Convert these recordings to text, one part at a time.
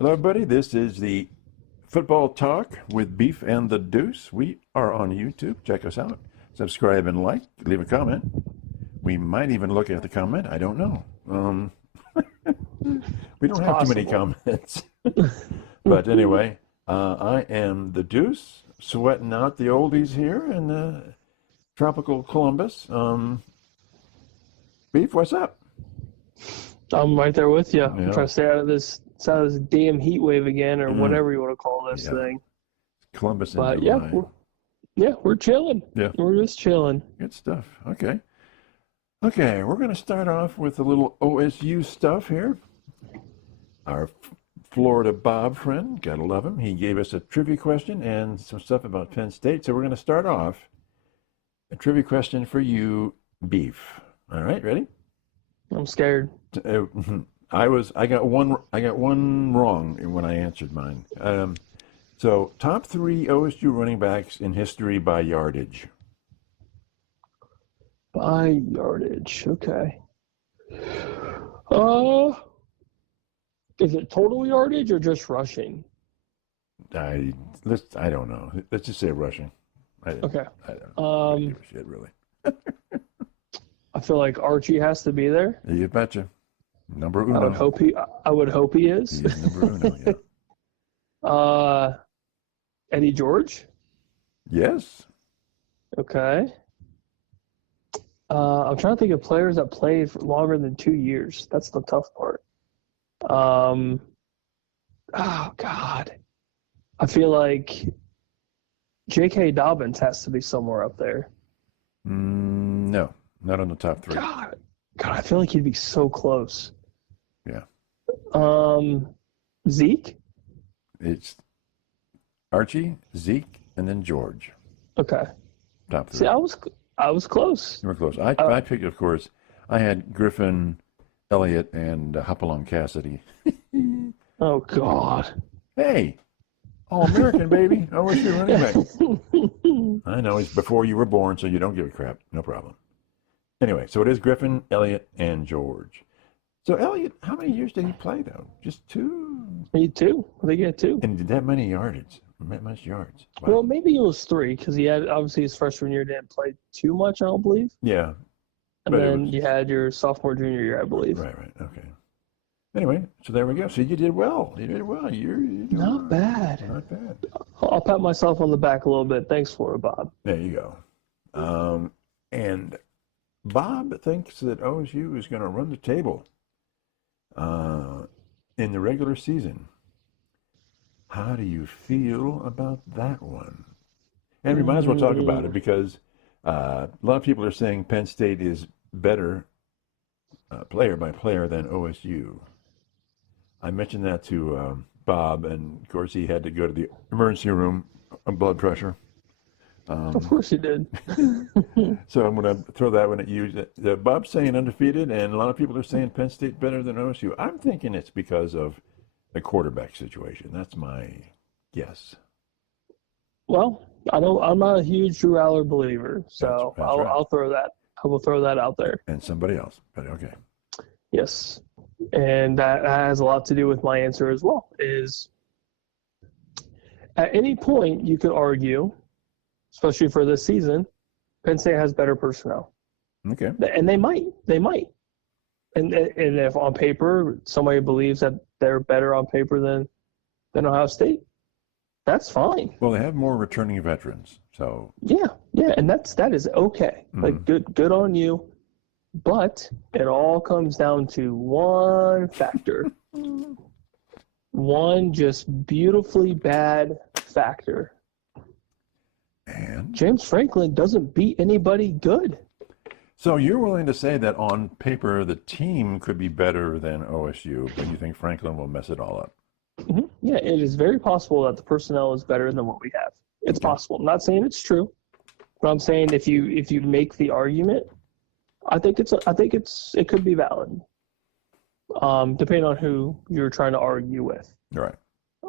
Hello, everybody. This is the Football Talk with Beef and the Deuce. We are on YouTube. Check us out. Subscribe and like. Leave a comment. We might even look at the comment. I don't know. We don't have too many comments. But anyway, I am the Deuce, sweating out the oldies here in tropical Columbus. Beef, what's up? I'm right there with you. Yeah. I'm trying to stay out of this damn heat wave again, or whatever you want to call this thing. Columbus in But July. we're chilling. Yeah. We're just chilling. Good stuff. Okay, we're going to start off with a little OSU stuff here. Our Florida Bob friend, gotta love him. He gave us a trivia question and some stuff about Penn State. So we're going to start off a trivia question for you, Beef. All right, ready? I'm scared. I got one wrong when I answered mine. So top 3 OSU running backs in history by yardage. By yardage, okay. Is it total yardage or just rushing? I don't know. Let's just say rushing. Okay. I don't know. I give a shit, really. I feel like Archie has to be there. You betcha. Number uno. I would hope he is. He's number uno, yeah. Eddie George? Yes. Okay. I'm trying to think of players that played for longer than 2 years. That's the tough part. Oh, God. I feel like J.K. Dobbins has to be somewhere up there. No, not on the top 3. God, I feel like he'd be so close. Yeah. Zeke? It's Archie, Zeke, and then George. Okay. Top 3. See, I was close. You were close. I picked, of course, I had Griffin, Elliott, and Hopalong Cassidy. Oh, God. Hey, All-American, baby. OSU running back. I know, it's before you were born, so you don't give a crap. No problem. Anyway, so it is Griffin, Elliott, and George. So Elliott, how many years did he play, though? Just 2? He had 2. I think he had 2. And did that many yardage? Much yards? Wow. Well, maybe it was 3 because he had, obviously, his freshman year didn't play too much, I don't believe. Yeah. And then you had your sophomore, junior year, I believe. Right. Okay. Anyway, so there we go. So you did well. You're Not bad. Not bad. I'll pat myself on the back a little bit. Thanks for it, Bob. There you go. And Bob thinks that OSU is going to run the table in the regular season. How do you feel about that one? And we might as well talk about it because a lot of people are saying Penn State is better player by player than OSU. I mentioned that to Bob, and of course he had to go to the emergency room on blood pressure. Of course he did. So I'm going to throw that one at you. Bob's saying undefeated, and a lot of people are saying Penn State better than OSU. I'm thinking it's because of the quarterback situation. That's my guess. Well, I'm not a huge Drew Aller believer, so That's right. I'll throw that. I will throw that out there. And somebody else, but okay. Yes, and that has a lot to do with my answer as well. Is at any point you could argue, especially for this season, Penn State has better personnel. Okay. And they might. And if on paper somebody believes that they're better on paper than Ohio State, that's fine. Well, they have more returning veterans, so Yeah, and that is okay. Like good on you. But it all comes down to one factor. One just beautifully bad factor. and James Franklin doesn't beat anybody good. so you're willing to say that on paper the team could be better than OSU, but you think Franklin will mess it all up? Mm-hmm. Yeah, it is very possible that the personnel is better than what we have. It's possible. I'm not saying it's true, but I'm saying if you make the argument, I think it could be valid. Depending on who you're trying to argue with. Right.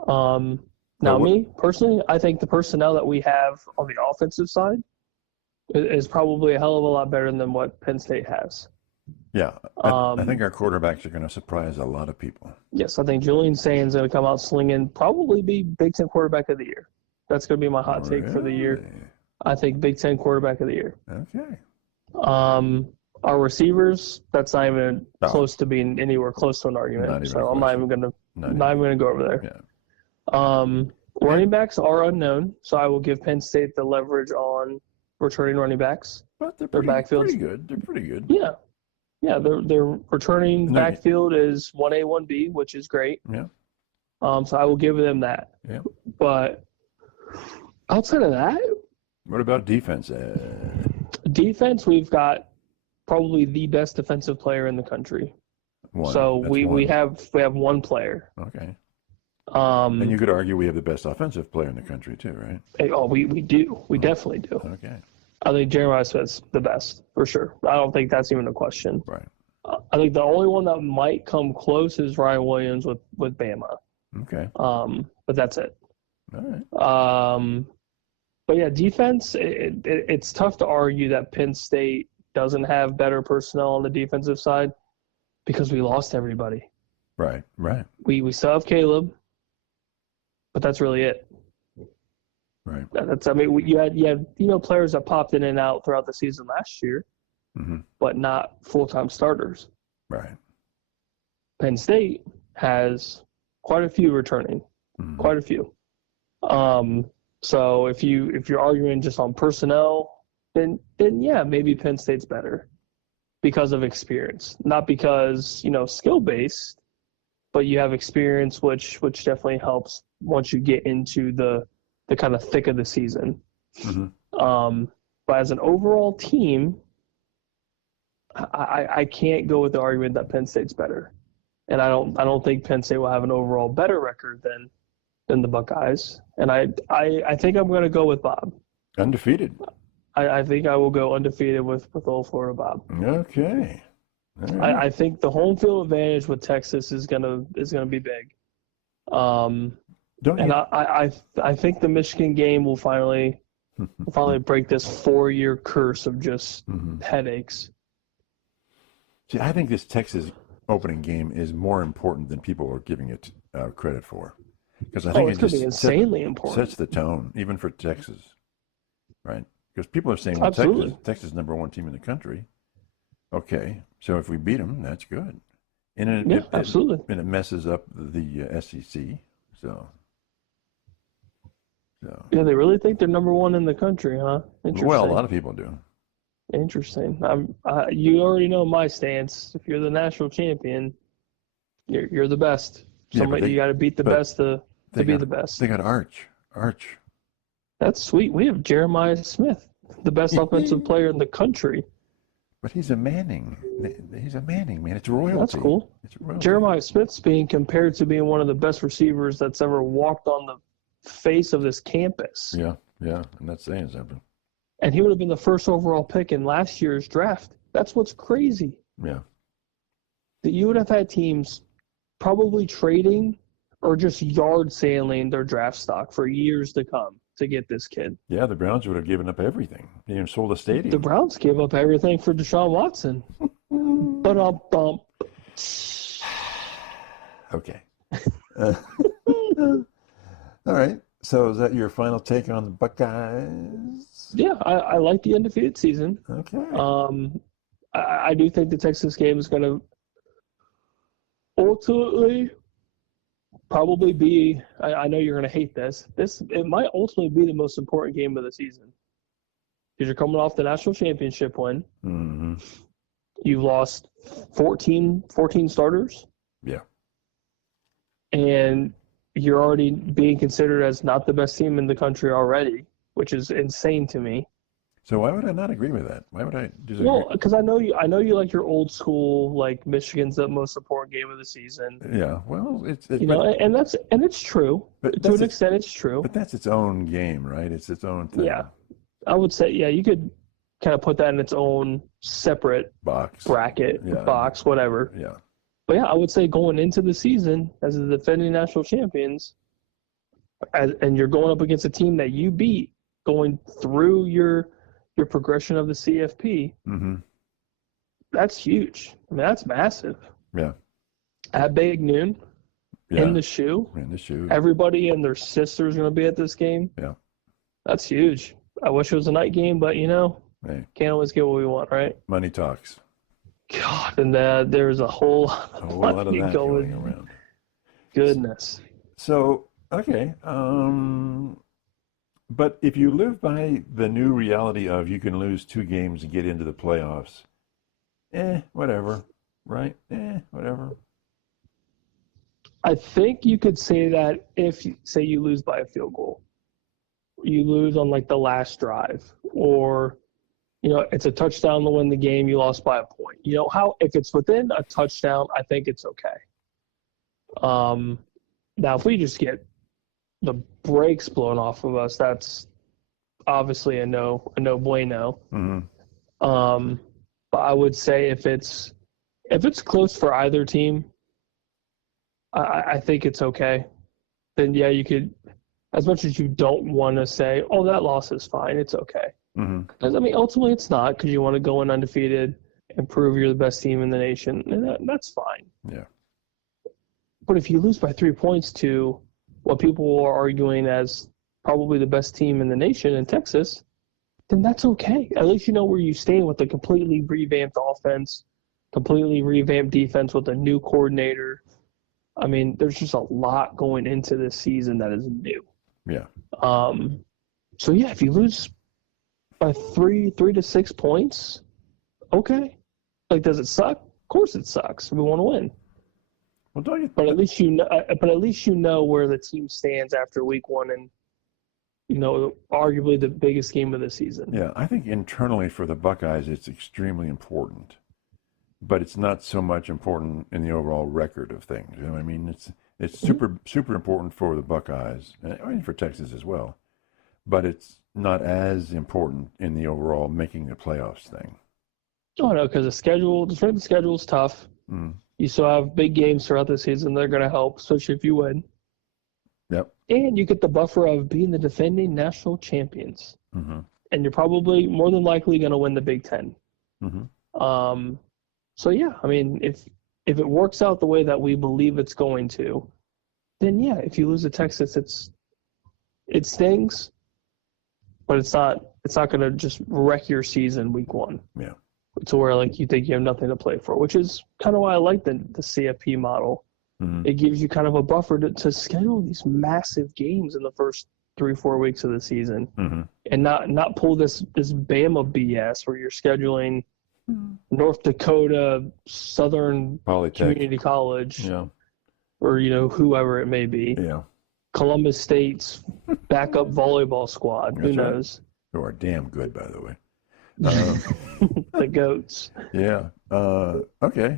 Now, me personally, I think the personnel that we have on the offensive side is probably a hell of a lot better than what Penn State has. Yeah, I think our quarterbacks are going to surprise a lot of people. Yes, I think Julian Sainz going to come out slinging, probably be Big Ten quarterback of the year. That's going to be my hot take for the year. Really? I think Big Ten quarterback of the year. Okay. Our receivers, that's not even No. close to being anywhere close to an argument. So I'm not even going to go over there. Yeah. Running backs are unknown, so I will give Penn State the leverage on returning running backs. But they're Their pretty backfield's good. They're pretty good. Yeah. Yeah, their returning No, backfield is 1A, 1B, which is great. Yeah. So I will give them that. Yeah. But outside of that, What about defense? defense, we've got probably the best defensive player in the country. One. So That's we one. have one player. Okay. And you And could argue we have the best offensive player in the country too, right? we do. We definitely do. Okay. I think Jeremiah Smith's the best for sure. I don't think that's even a question. Right. I think the only one that might come close is Ryan Williams with Bama. Okay. But that's it. All right. But yeah, defense, it's tough to argue that Penn State doesn't have better personnel on the defensive side because we lost everybody. Right. Right. We still have Caleb, but that's really it. Right. You had players that popped in and out throughout the season last year, but not full-time starters. Right. Penn State has quite a few returning, quite a few. So if you're arguing just on personnel, then yeah, maybe Penn State's better because of experience, not because skill based, but you have experience, which definitely helps once you get into the kind of thick of the season. But as an overall team, I can't go with the argument that Penn State's better, and I don't think Penn State will have an overall better record than the Buckeyes. And I think I'm going to go with Bob. Undefeated. I think I will go undefeated with Old Florida Bob. Okay. All right. I think the home field advantage with Texas is gonna be big. I think the Michigan game will finally break this 4-year curse of just headaches. See, I think this Texas opening game is more important than people are giving it credit for, because I think it's going to be insanely important. Sets the tone even for Texas, right? Because people are saying, well, Texas is number one team in the country. Okay, so if we beat them, that's good. And absolutely. And it messes up the SEC. So. Yeah, they really think they're number one in the country, huh? Interesting. Well, a lot of people do. Interesting. You already know my stance. If you're the national champion, you're the best. You got to beat the best to be the best. They got Arch. That's sweet. We have Jeremiah Smith, the best offensive player in the country. But he's a Manning. He's a Manning, man. It's royalty. That's cool. It's royalty. Jeremiah Smith's being compared to being one of the best receivers that's ever walked on the face of this campus. Yeah. I'm not saying something. And he would have been the first overall pick in last year's draft. That's what's crazy. Yeah. That you would have had teams probably trading or just yard sailing their draft stock for years to come to get this kid. Yeah, the Browns would have given up everything. They even sold the stadium. The Browns gave up everything for Deshaun Watson. Ba-dum-bum. Okay. All right. So is that your final take on the Buckeyes? Yeah, I like the undefeated season. Okay. I do think the Texas game is going to ultimately probably be, I know you're going to hate this. It might ultimately be the most important game of the season. Because you're coming off the national championship win. Mm-hmm. You've lost 14 starters. Yeah. And you're already being considered as not the best team in the country already, which is insane to me. So why would I not agree with that? Why would I disagree? Well, because I know you like your old school, like Michigan's the most important game of the season. Yeah, well, and it's true. But to an extent, it's true. But that's its own game, right? It's its own thing. Yeah, I would say, you could kind of put that in its own separate box, bracket, box, whatever. Yeah. But yeah, I would say going into the season as the defending national champions, and you're going up against a team that you beat, going through your progression of the CFP, that's huge. I mean, that's massive. Yeah. At Big Noon, Yeah. in the shoe. In the shoe. Everybody and their sister's going to be at this game. Yeah. That's huge. I wish it was a night game, but, Hey, can't always get what we want, right? money talks. God, and there's a whole lot A whole lot of that going around. Goodness. So, okay. But if you live by the new reality of you can lose 2 games and get into the playoffs, whatever, right? Whatever. I think you could say that if, say, you lose by a field goal. You lose on, like, the last drive. Or, it's a touchdown to win the game, you lost by a point. If it's within a touchdown, I think it's okay. Now, if we just get the brakes blown off of us, that's obviously a no bueno. Mm-hmm. But I would say if it's close for either team, I think it's okay. Then yeah, you could, as much as you don't want to say, oh, that loss is fine, it's okay. Mm-hmm. Because ultimately it's not, because you want to go in undefeated and prove you're the best team in the nation, and that's fine. Yeah. But if you lose by 3 points to what people are arguing as probably the best team in the nation in Texas, then that's okay. At least you know where you stand with a completely revamped offense, completely revamped defense with a new coordinator. I mean, there's just a lot going into this season that is new. Yeah. So yeah, if you lose by 3 to 6 points, okay. Like, does it suck? Of course it sucks. We want to win. Well, don't you? But at least you know. But at least you know where the team stands after week 1, and arguably the biggest game of the season. Yeah, I think internally for the Buckeyes, it's extremely important, but it's not so much important in the overall record of things. I mean, it's super important for the Buckeyes, and for Texas as well, but it's not as important in the overall making the playoffs thing. Oh no, because the strength of the schedule is tough. Mm. You still have big games throughout the season. They're going to help, especially if you win. Yep. And you get the buffer of being the defending national champions. Mm-hmm. And you're probably more than likely going to win the Big Ten. Mm-hmm. So yeah, I mean, if it works out the way that we believe it's going to, then yeah, if you lose to Texas, it stings, but it's not going to just wreck your season week 1. Yeah. To where like you think you have nothing to play for, which is kind of why I like the CFP model. Mm-hmm. It gives you kind of a buffer to schedule these massive games in the first 3-4 weeks of the season, Mm-hmm. and not pull this Bama BS where you're scheduling North Dakota Southern Polytech. Community College, Yeah. or whoever it may be, Yeah. Columbus State's backup volleyball squad. Who That's right. knows? Who are damn good, by the way. The goats. Yeah. Okay.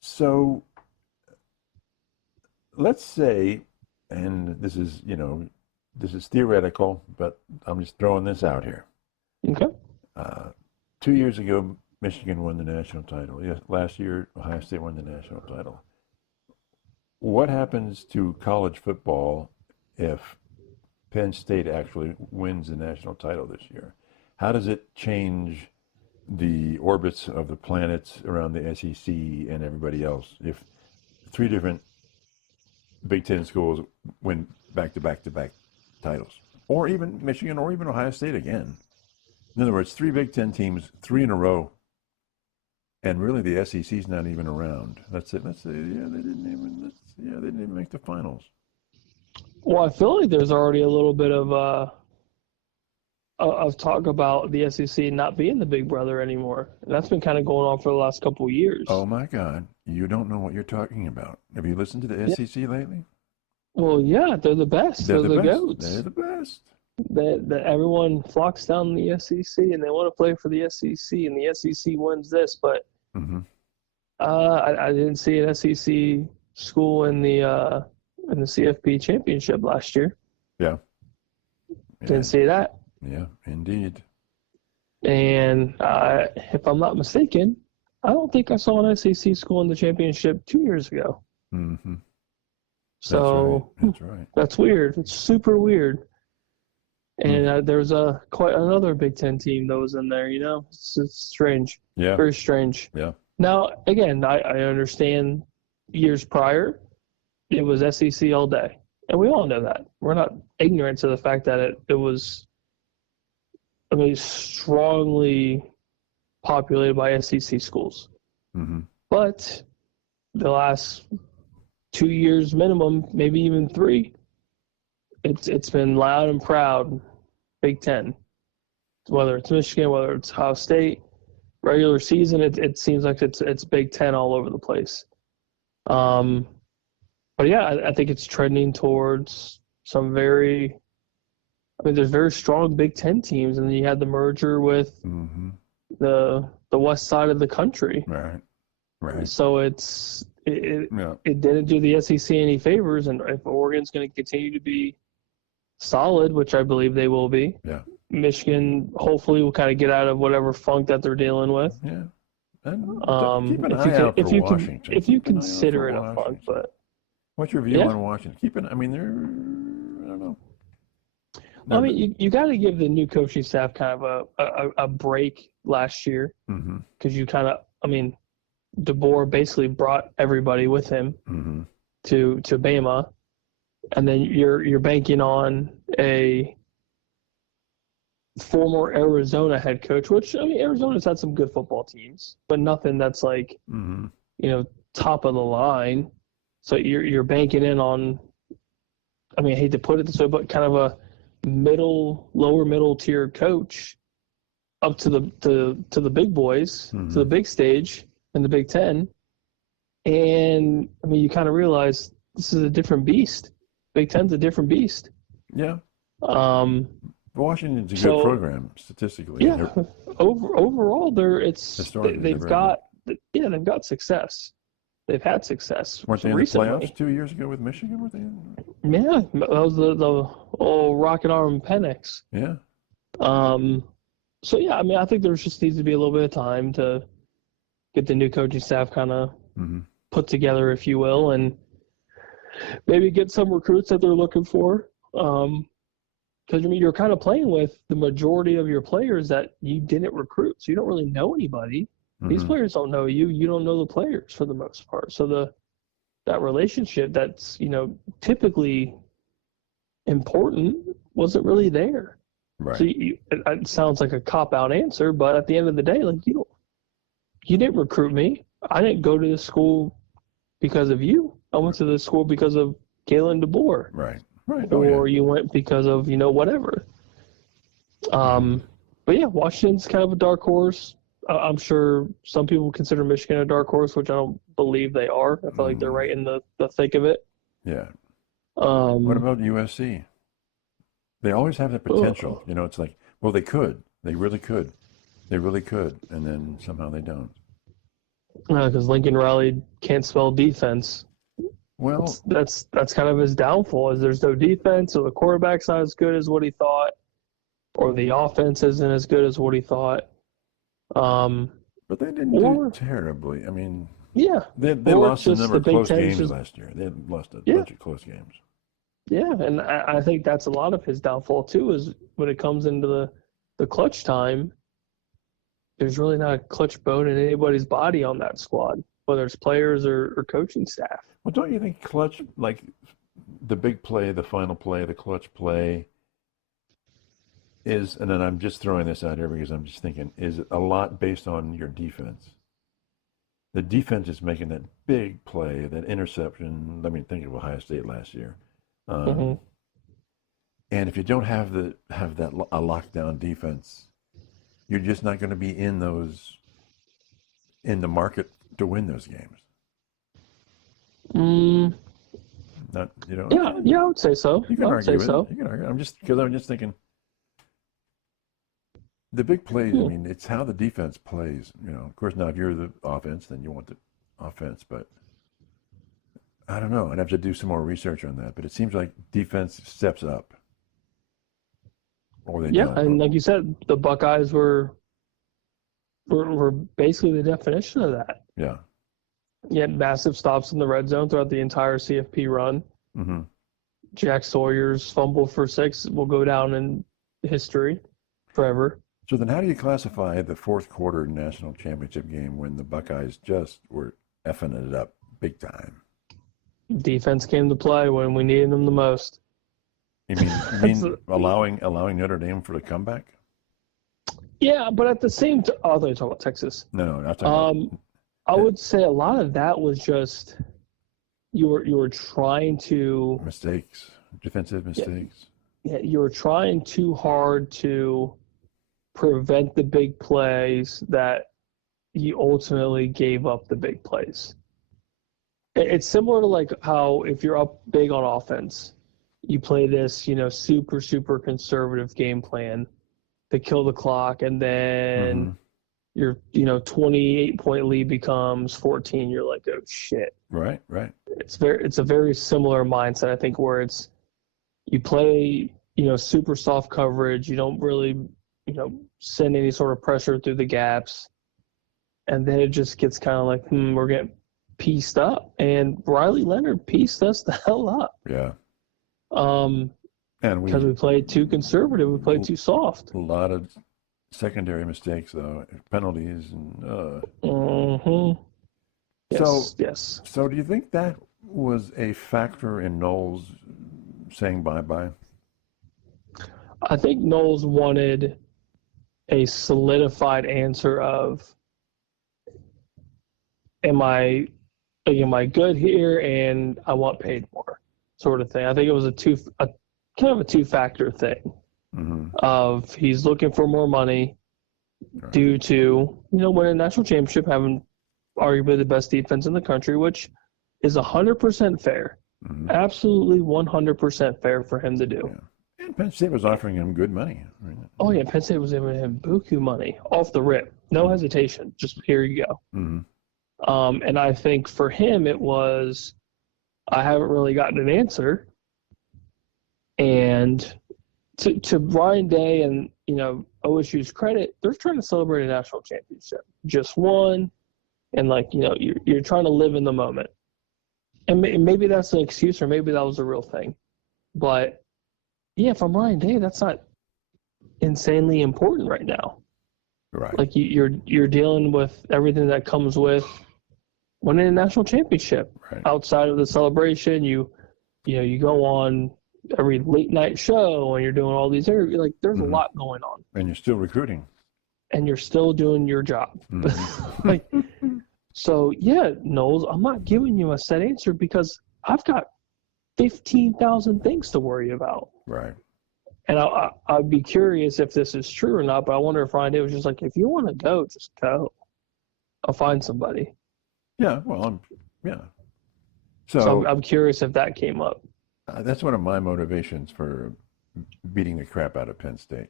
So let's say, and this is theoretical, but I'm just throwing this out here. Okay. 2 years ago, Michigan won the national title. Yes, last year, Ohio State won the national title. What happens to college football if Penn State actually wins the national title this year? How does it change the orbits of the planets around the SEC and everybody else if 3 different Big Ten schools win back-to-back titles? Or even Michigan, or even Ohio State again. In other words, 3 Big Ten teams, 3 in a row, and really the SEC's not even around. That's it. They didn't even make the finals. Well, I feel like there's already a little bit of talk about the SEC not being the big brother anymore. And that's been kind of going on for the last couple of years. Oh, my God. You don't know what you're talking about. Have you listened to the SEC lately? Well, yeah, they're the best. They're the best. goats. They're the best. That everyone flocks down the SEC, and they want to play for the SEC, and the SEC wins this. But Mm-hmm. I didn't see an SEC school in the CFP championship last year. Yeah. Didn't see that. Yeah, indeed. And if I'm not mistaken, I don't think I saw an SEC school in the championship 2 years ago. Mm-hmm. So That's right. that's weird. It's super weird. And there's quite another Big Ten team that was in there. It's strange. Yeah. Very strange. Yeah. Now, again, I understand years prior, it was SEC all day. And we all know that. We're not ignorant to the fact that it was, strongly populated by SEC schools. Mm-hmm. But the last 2 years minimum, maybe even 3, it's been loud and proud Big Ten. Whether it's Michigan, whether it's Ohio State, regular season, it seems like it's Big Ten all over the place. But yeah, I think it's trending towards some there's very strong Big Ten teams, and then you had the merger with the west side of the country. Right. So it didn't do the SEC any favors, and if Oregon's going to continue to be solid, which I believe they will be, Michigan hopefully will kind of get out of whatever funk that they're dealing with. Yeah. And keep an eye out for Washington. If you consider it a funk, but what's your view on Washington? I don't know. No, you got to give the new coaching staff kind of a break last year because you kind of, DeBoer basically brought everybody with him to Bama, and then you're banking on a former Arizona head coach, which Arizona's had some good football teams, but nothing that's like top of the line. So you're banking in on, I hate to put it this way, but kind of a lower middle tier coach up to the big boys, to the big stage in the Big Ten. And you kind of realize this is a different beast. Big Ten's a different beast. Yeah. Washington's a good program statistically. Yeah. Overall, they've got success. They've had success. Weren't they in the playoffs 2 years ago with Michigan? Were they? Yeah, that was the old rocket arm Penix. Yeah. So yeah, I think there just needs to be a little bit of time to get the new coaching staff kind of put together, if you will, and maybe get some recruits that they're looking for. Because you're kind of playing with the majority of your players that you didn't recruit, so you don't really know anybody. These players don't know you. You don't know the players for the most part. So that relationship that's typically important wasn't really there. Right. So it sounds like a cop-out answer, but at the end of the day, you didn't recruit me. I didn't go to this school because of you. I went to this school because of Kalen DeBoer. Right. Or you went because of whatever. But yeah, Washington's kind of a dark horse. I'm sure some people consider Michigan a dark horse, which I don't believe they are. I feel like they're right in the thick of it. Yeah. What about USC? They always have that potential. It's like, well, they could. They really could. And then somehow they don't. Because Lincoln Riley can't spell defense. Well, that's kind of his downfall, is there's no defense, or the quarterback's not as good as what he thought, or the offense isn't as good as what he thought. But they didn't do terribly. They lost a number of close games last year. They lost a bunch of close games. Yeah, and I think that's a lot of his downfall too, is when it comes into the clutch time, there's really not a clutch bone in anybody's body on that squad, whether it's players or coaching staff. Well, don't you think clutch, like the big play, the final play, the clutch play, and then I'm just throwing this out here because I'm just thinking, is a lot based on your defense? The defense is making that big play, that interception. Think of Ohio State last year. And if you don't have a lockdown defense, you're just not going to be in the market to win those games. Not, Yeah, I would say so. You can argue with it. You can argue. I'm just thinking. The big plays, it's how the defense plays. Of course, now if you're the offense, then you want the offense. But I don't know. I'd have to do some more research on that. But it seems like defense steps up. Or they don't. And like you said, the Buckeyes were basically the definition of that. Yeah. You had massive stops in the red zone throughout the entire CFP run. Jack Sawyer's fumble for 6 will go down in history forever. So then how do you classify the fourth quarter national championship game when the Buckeyes just were effing it up big time? Defense came to play when we needed them the most. You mean allowing Notre Dame for the comeback? Yeah, but at the same time, I thought you were talking about Texas. No, not talking about. I would say a lot of that was just you were trying to Mistakes, defensive mistakes. Yeah, you were trying too hard to prevent the big plays that you ultimately gave up the big plays. It's similar to like how if you're up big on offense, you play this, super, super conservative game plan to kill the clock, and then your 28-point lead becomes 14. You're like, oh shit. Right. It's a very similar mindset, I think, where it's you play, super soft coverage. You don't really, send any sort of pressure through the gaps. And then it just gets kind of like, we're getting pieced up. And Riley Leonard pieced us the hell up. Yeah. And because we played too conservative, we played too soft. A lot of secondary mistakes, though, penalties, and. Yes. So do you think that was a factor in Knowles saying bye-bye? I think Knowles wanted a solidified answer of, am I good here and I want paid more, sort of thing. I think it was a kind of a two-factor thing of he's looking for more money due to, winning a national championship, having arguably the best defense in the country, which is 100% fair. Absolutely 100% fair for him to do. Yeah. And Penn State was offering him good money. Right? Oh, yeah, Penn State was giving him buku money off the rip. No hesitation. Just here you go. And I think for him it was, I haven't really gotten an answer. And to Ryan Day and, OSU's credit, they're trying to celebrate a national championship. Just one. And, you're trying to live in the moment. And maybe that's an excuse, or maybe that was a real thing. But, yeah, if I'm Ryan Day, that's not insanely important right now. Right. Like, you're dealing with everything that comes with winning a national championship. Right. Outside of the celebration, you go on every late-night show, and you're doing all these interviews. Like, there's a lot going on. And you're still recruiting. And you're still doing your job. So, yeah, Knowles, I'm not giving you a set answer because I've got 15,000 things to worry about. Right. And I'd be curious if this is true or not, but I wonder if Ryan Day was just like, if you want to go, just go. I'll find somebody. Yeah, well, yeah. So I'm curious if that came up. That's one of my motivations for beating the crap out of Penn State.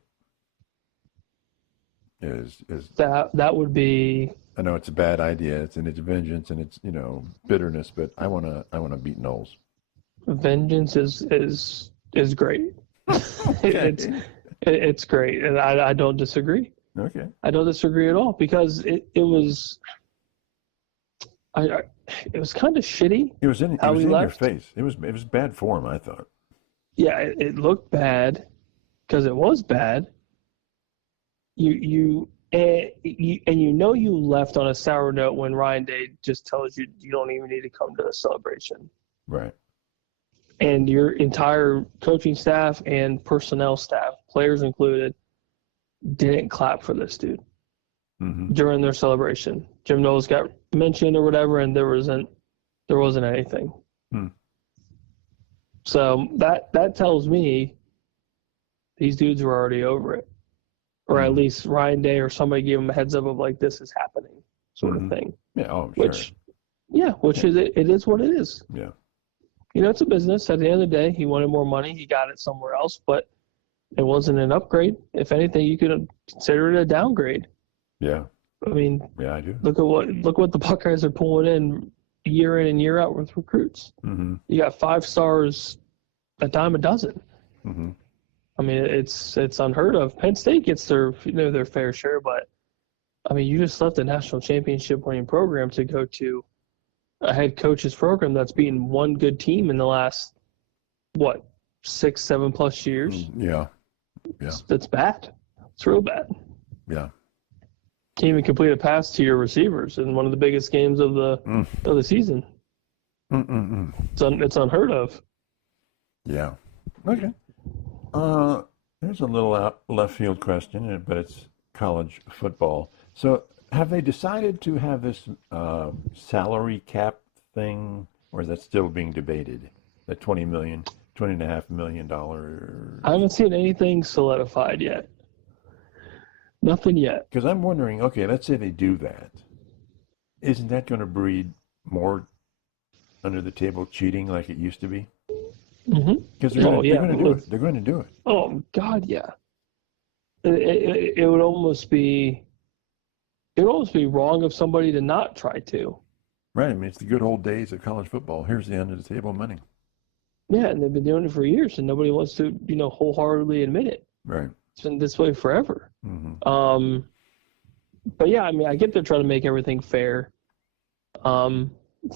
Is that would be. I know it's a bad idea. It's vengeance and it's bitterness, but I wanna beat Knowles. Vengeance is great. Okay. It's great, and I don't disagree. Okay. I don't disagree at all because it was. It was kind of shitty. It was in your face. It was bad form, I thought. Yeah, it looked bad because it was bad. You left on a sour note when Ryan Day just tells you you don't even need to come to the celebration. Right. And your entire coaching staff and personnel staff, players included, didn't clap for this dude during their celebration. Jim Knowles got mentioned or whatever, and there wasn't anything. So that tells me these dudes were already over it. Or at least Ryan Day or somebody gave him a heads up of like, this is happening sort of thing. Yeah, I'm sure. It is what it is. Yeah. It's a business. At the end of the day, he wanted more money. He got it somewhere else, but it wasn't an upgrade. If anything, you could consider it a downgrade. Yeah. I mean, yeah, I do. Look what the Buckeyes are pulling in and year out with recruits. You got 5 stars a dime a dozen. I mean, it's unheard of. Penn State gets their fair share, but I mean, you just left a national championship winning program to go to a head coach's program that's beaten one good team in the last 6-7+ years. Yeah. Yeah. It's bad. It's real bad. Yeah. Can't even complete a pass to your receivers in one of the biggest games of the season. It's unheard of. Yeah. Okay. There's a little left field question, but it's college football. So, have they decided to have this salary cap thing, or is that still being debated? The $20.5 million. I haven't seen anything solidified yet. Nothing yet. Because I'm wondering, okay, let's say they do that. Isn't that going to breed more under the table cheating like it used to be? Because they're going to do it. They're going to do it. Oh God, yeah. It would almost be. It would almost be wrong of somebody to not try to. Right. I mean, it's the good old days of college football. Here's the under the table money. Yeah, and they've been doing it for years, and nobody wants to, wholeheartedly admit it. Right. It's been this way forever. But yeah, I mean, I get they're trying to make everything fair, for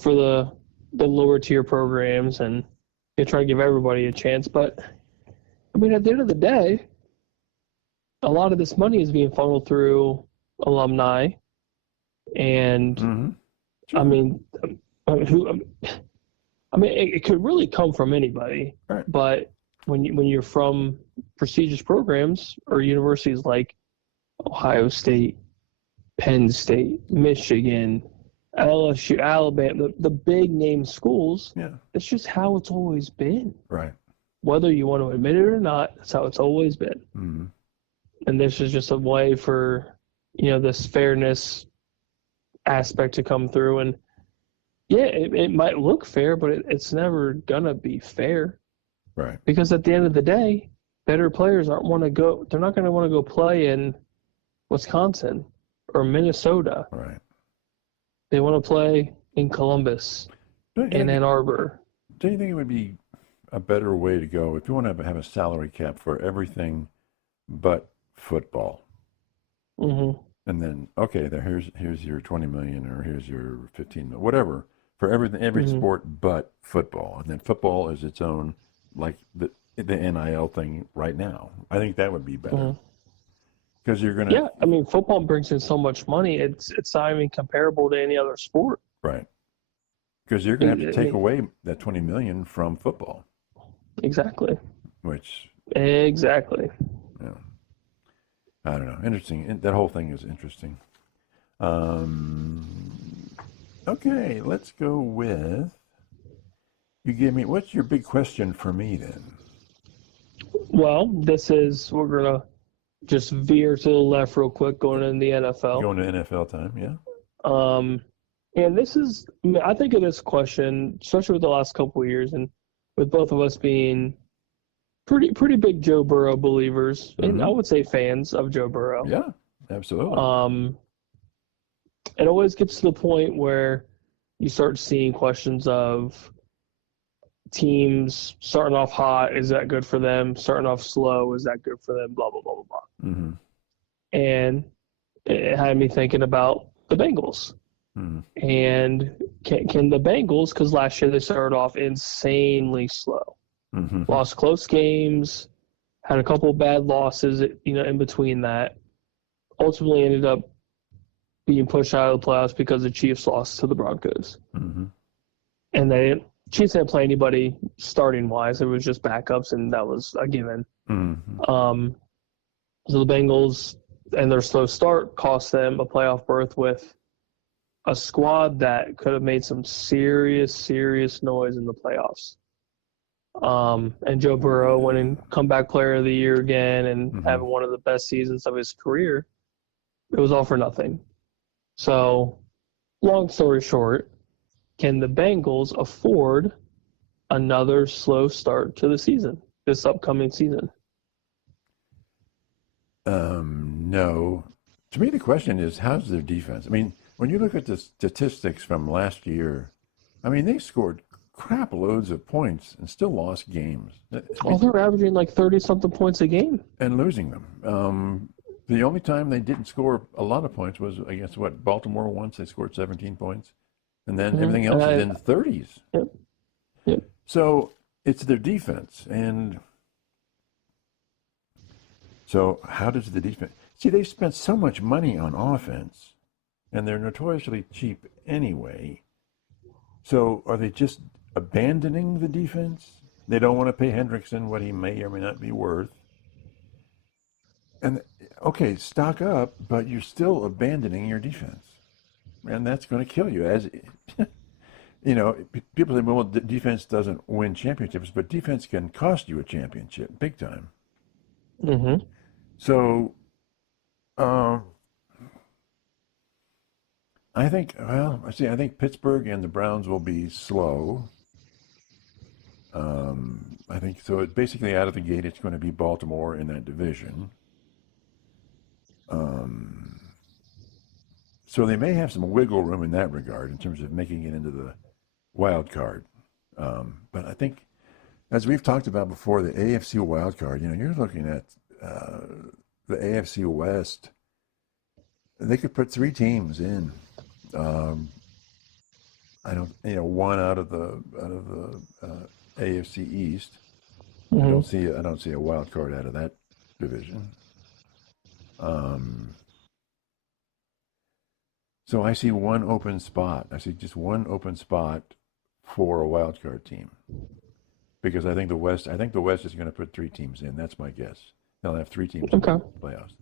the lower tier programs, and they try to give everybody a chance. But I mean, at the end of the day, a lot of this money is being funneled through alumni, and I mean, it could really come from anybody. Right. But when you're from prestigious programs or universities like Ohio State, Penn State, Michigan, LSU, Alabama, the big name schools, it's just how it's always been. Right. Whether you want to admit it or not, that's how it's always been. And this is just a way for, this fairness aspect to come through. And yeah, it might look fair, but it's never going to be fair. Right. Because at the end of the day, better players they're not going to want to go play in Wisconsin or Minnesota. Right. They want to play in Columbus, in Ann Arbor. Do you think it would be a better way to go if you want to have a salary cap for everything but football? And then, okay, here's your 20 million or here's your 15 million, whatever, for every sport but football. And then football is its own, like the NIL thing right now. I think that would be better. Because you're going to... Yeah, I mean, football brings in so much money, it's not even comparable to any other sport. Right. Because you're going to have to take away that 20 million from football. Exactly. Exactly. Yeah. I don't know. Interesting. That whole thing is interesting. Okay, let's go with... what's your big question for me then? Well, we're going to just veer to the left real quick, going into the NFL. Going to NFL time, yeah. And I think of this question, especially with the last couple of years, and with both of us being pretty big Joe Burrow believers, and I would say fans of Joe Burrow. Yeah, absolutely. It always gets to the point where you start seeing questions of teams starting off hot, is that good for them? Starting off slow, is that good for them? Blah, blah, blah, blah, blah. And it had me thinking about the Bengals. And can the Bengals, because last year they started off insanely slow. Lost close games, had a couple of bad losses, in between that. Ultimately ended up being pushed out of the playoffs because the Chiefs lost to the Broncos. And Chiefs didn't play anybody starting-wise. It was just backups, and that was a given. So the Bengals and their slow start cost them a playoff berth with a squad that could have made some serious noise in the playoffs. And Joe Burrow winning comeback player of the year again and having one of the best seasons of his career, it was all for nothing. So, long story short, can the Bengals afford another slow start to the season, this upcoming season? No. To me, the question is, how's their defense? I mean, when you look at the statistics from last year, I mean, they scored crap loads of points and still lost games. Well, they're averaging like 30-something points a game. And losing them. The only time they didn't score a lot of points was against, Baltimore once. They scored 17 points. And then everything else is in the 30s. Yep. So it's their defense. And So how does the defense? See, they've spent so much money on offense, and they're notoriously cheap anyway. So are they just abandoning the defense? They don't want to pay Hendrickson what he may or may not be worth. And okay, stock up, but you're still abandoning your defense, and that's going to kill you. As you know, people say, "Well, defense doesn't win championships," but defense can cost you a championship, big time. Mm-hmm. So, I think. Well, I think Pittsburgh and the Browns will be slow. I think so. Basically, out of the gate, it's going to be Baltimore in that division. So they may have some wiggle room in that regard in terms of making it into the wild card. But I think, as we've talked about before, the AFC wild card, you're looking at the AFC West. They could put 3 teams in. One out of the AFC East. Mm-hmm. I don't see a wild card out of that division. So I see one open spot. I see just one open spot for a wild card team, because I think the West is going to put 3 teams in. That's my guess. They'll have 3 teams in the playoffs.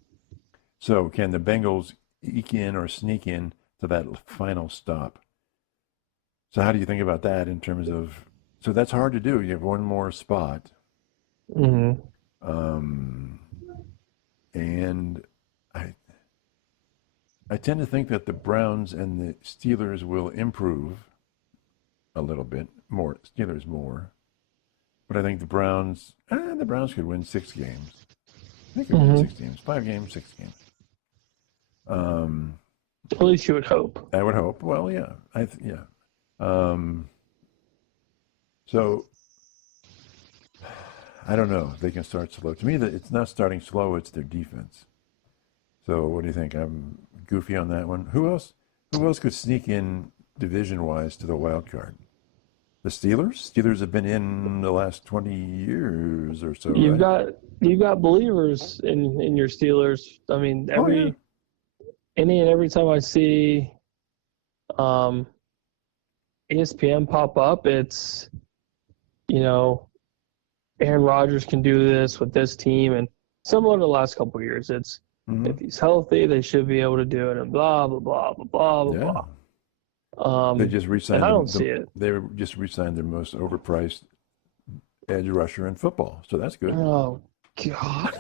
So can the Bengals eke in or sneak in to that final stop? So how do you think about that in terms of? So that's hard to do. You have one more spot. Mm-hmm. And I tend to think that the Browns and the Steelers will improve a little bit more. Steelers more, but I think the Browns could win 6 games. They could win 6 games, 5 games, 6 games. At least you would hope. I would hope. Well, yeah, So I don't know if they can start slow. To me, it's not starting slow; it's their defense. So what do you think? I'm goofy on that one. Who else could sneak in division-wise to the wild card? The Steelers? Steelers have been in the last 20 years or so. You've got believers in your Steelers. I mean, any and every time I see ESPN pop up, it's Aaron Rodgers can do this with this team, and similar to the last couple of years, it's if he's healthy, they should be able to do it, and blah blah blah blah blah blah blah. They just re-signed. I don't see it. They just re-signed their most overpriced edge rusher in football, so that's good. Oh God.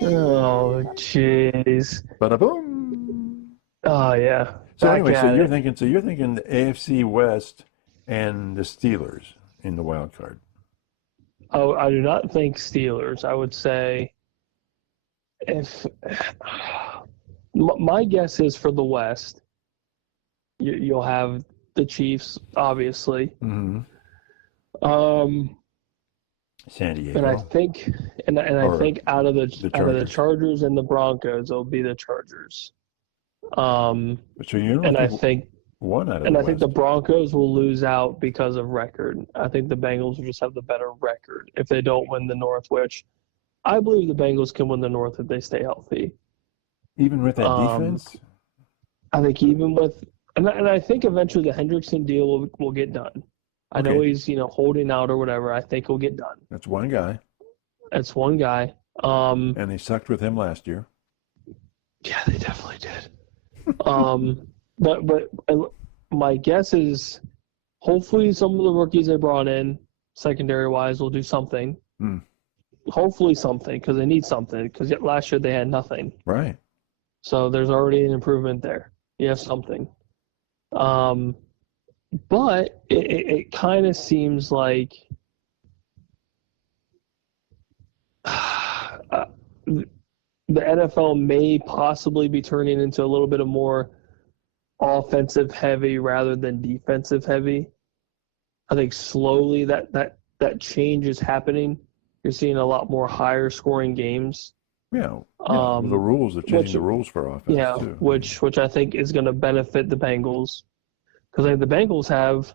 Oh jeez. Bada boom. Oh yeah. So anyway, you're thinking the AFC West and the Steelers in the wild card. Oh, I do not think Steelers. I would say if my guess is for the West, you'll have the Chiefs, obviously. Mm-hmm. San Diego. And I think, I think out of the Chargers and the Broncos, it'll be the Chargers. So I think one out of and the I think West. the Broncos will lose out because of record. I think the Bengals will just have the better record if they don't win the North, which I believe the Bengals can win the North if they stay healthy. Even with that defense? I think even with and I think eventually the Hendrickson deal will get done. I know he's holding out or whatever. I think it'll get done. That's one guy. That's one guy. And they sucked with him last year. Yeah, they definitely did. But my guess is hopefully some of the rookies they brought in, secondary wise, will do something. Hopefully something, because they need something. Because last year they had nothing. Right. So there's already an improvement there. You have something. But it kind of seems like the NFL may possibly be turning into a little bit of more offensive heavy rather than defensive heavy. I think slowly that change is happening. You're seeing a lot more higher scoring games. Yeah. The rules are changing the rules for offense too. which I think is going to benefit the Bengals, because I think the Bengals have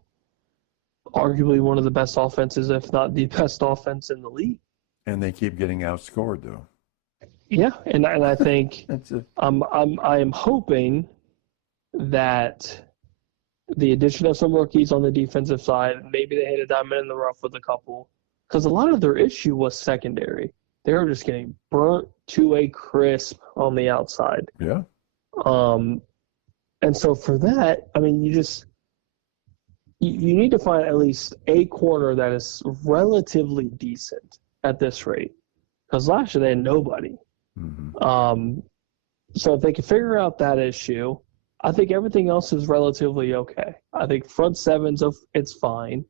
arguably one of the best offenses, if not the best offense in the league. And they keep getting outscored though. Yeah, and I think That's a I am hoping that the addition of some rookies on the defensive side, maybe they hit a diamond in the rough with a couple, because a lot of their issue was secondary. They were just getting burnt to a crisp on the outside. yeah. And so for that, I mean, you need to find at least a corner that is relatively decent at this rate, because last year they had nobody. Mm-hmm. So if they can figure out that issue, I think everything else is relatively okay. I think front sevens, it's fine.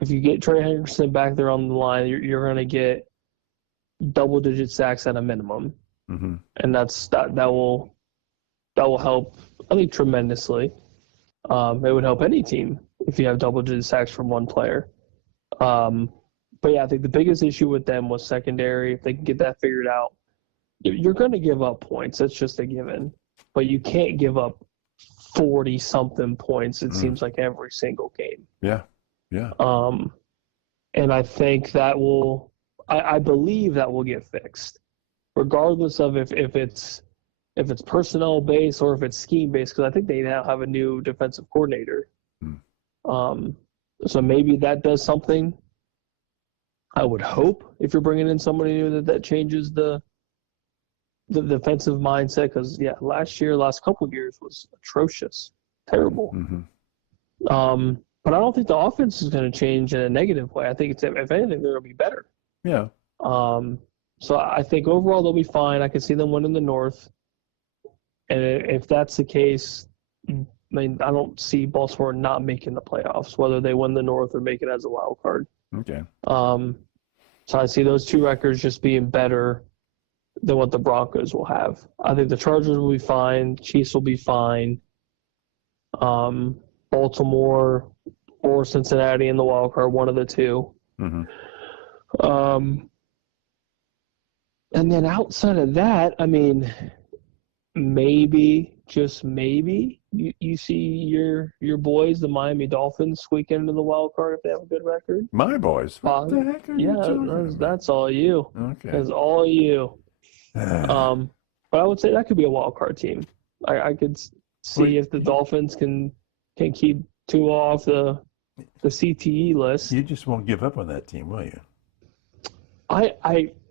If you get Trey Henderson back there on the line, you're going to get double-digit sacks at a minimum, Mm-hmm. and that will help, I think, tremendously. It would help any team if you have double-digit sacks from one player. But yeah, I think the biggest issue with them was secondary. If they can get that figured out, you're going to give up points. That's just a given. But you can't give up 40-something points, it seems like, every single game. Yeah. Yeah. And I think that I believe that will get fixed, regardless of if it's personnel based or if it's scheme based, because I think they now have a new defensive coordinator. So maybe that does something. I would hope if you're bringing in somebody new that changes the defensive mindset, because last couple of years was atrocious, terrible. Mm-hmm. But I don't think the offense is going to change in a negative way. I think if anything, they're going to be better. Yeah. So I think overall they'll be fine. I can see them winning the North, and if that's the case, I mean, I don't see Baltimore not making the playoffs, whether they win the North or make it as a wild card. Okay. So I see those two records just being better than what the Broncos will have. I think the Chargers will be fine. Chiefs will be fine. Baltimore or Cincinnati in the wild card, one of the two. Mm-hmm. And then outside of that, I mean, maybe, just maybe, you see your boys, the Miami Dolphins, squeak into the wild card if they have a good record. My boys. What the heck are you talking about? That's all you. Okay. That's all you. But I would say that could be a wild card team. I could see if the Dolphins can keep two off the CTE list. You just won't give up on that team, will you?